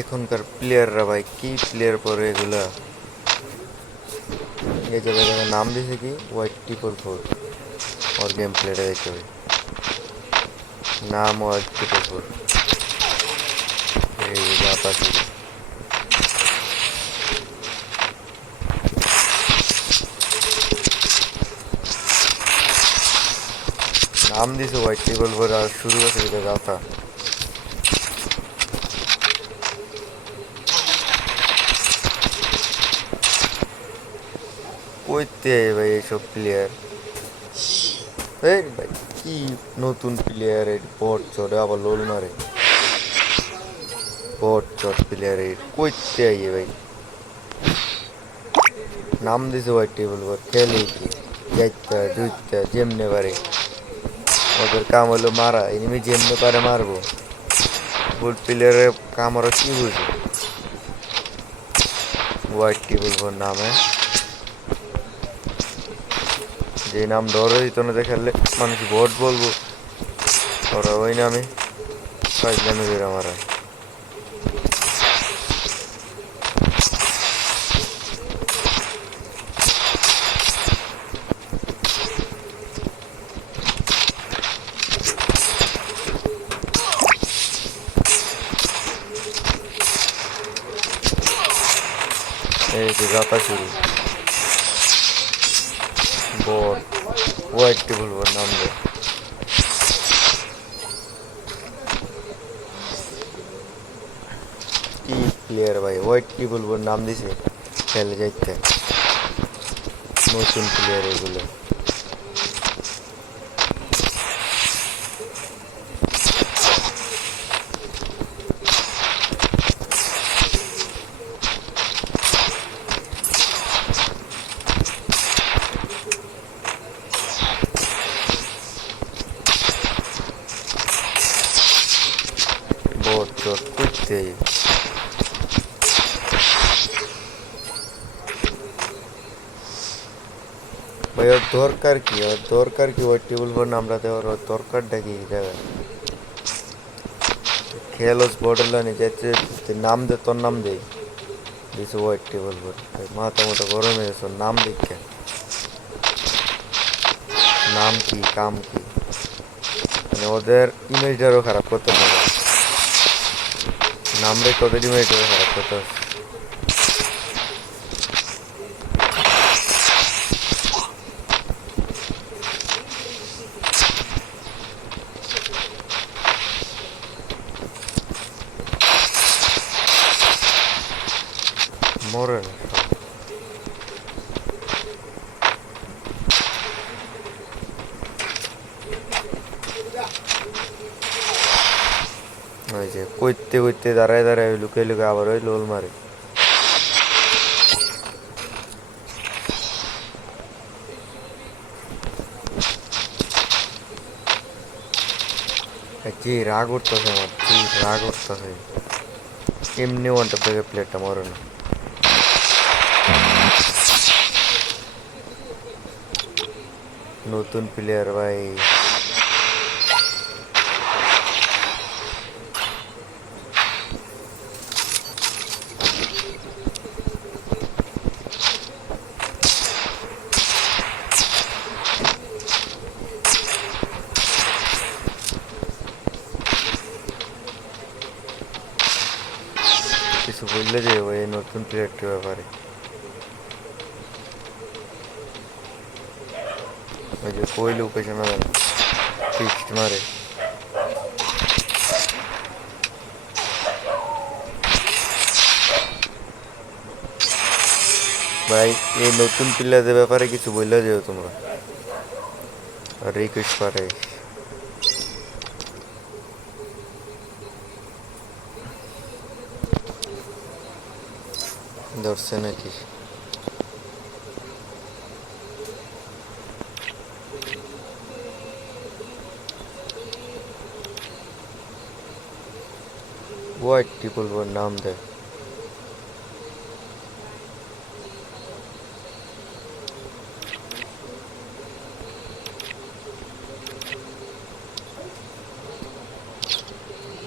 এখনকার প্লেয়াররা ভাই কি প্লেয়ার পরে এগুলা। এই জায়গায় নাম দিয়েছে কি White 444। ওর গেম প্লেটা দেখতে হবে, নাম White 444। এই যে আপাতত নাম দিছে White 444 আর শুরু আছে এটা গাথা। কইতে ভাই এইসব প্লেয়ার, এই ভাই কি নতুন প্লেয়ার এর বট চড়ে আবার লোল মারে। বট চট প্লেয়ার এর কইতে আইয়ে ভাই, নাম দিছে White 444 খেলে কি যাইতা জুইতা যেমনে পারে। ওদের কাম হলো মারা, এনিমি যেমনে পারে মারবো। ফুল প্লেয়ারের কাম ওরা কি বুঝে। White 444 নামে যে নাম ধরে দিত না দেখালে মানুষ বট বলবো, ওরা ওই নামে ফাইজলামি করে মারা। এই যে গাতা শুরু বট White 444 নাম দেয়। কি প্লেয়ার ভাই White 444 নাম দিছে খেলে যাইতে। নতুন প্লেয়ার এগুলো। বট চট করতে ভাই, ওর দরকার কি, ওর দরকার কি White 444 নামটা দেওয়ার, ওর দরকারটা কি জায়গায় খেলোস বর্ডার লাইনে যাচ্ছে নাম দে, তোর নাম দে দিছে White 444। মাথা মতো গরম হয়ে গেছে নাম দেখে। নাম কি কাম কি, মানে ওদের ইমেজটারও খারাপ করতে পারে। নাম রেখে ওদের ইমেজটারও খারাপ করতে পারে। মরে না সব। ওই যে কইতে কইতে দাঁড়ায় দাঁড়ায় লুকিয়ে লুকিয়ে আবার ওই লোল মারে। কি রাগ উঠতেছে আমার, কি রাগ উঠতেছে। এমনি ওয়ানটা থেকে প্লেটটা মরে না। নতুন প্লেয়ার ভাই, কিছু বললে যে ওই নতুন প্লেয়ারটির ব্যাপারে। ওই যে কই লোকেশন ফিক্সড মারে। ভাই এই নতুন প্লেয়ারদের ব্যাপারে কিছু বললে যেও তোমরা, রিকোয়েস্ট পাঠাই। ধরছে নাকি White 444 নাম দেয়।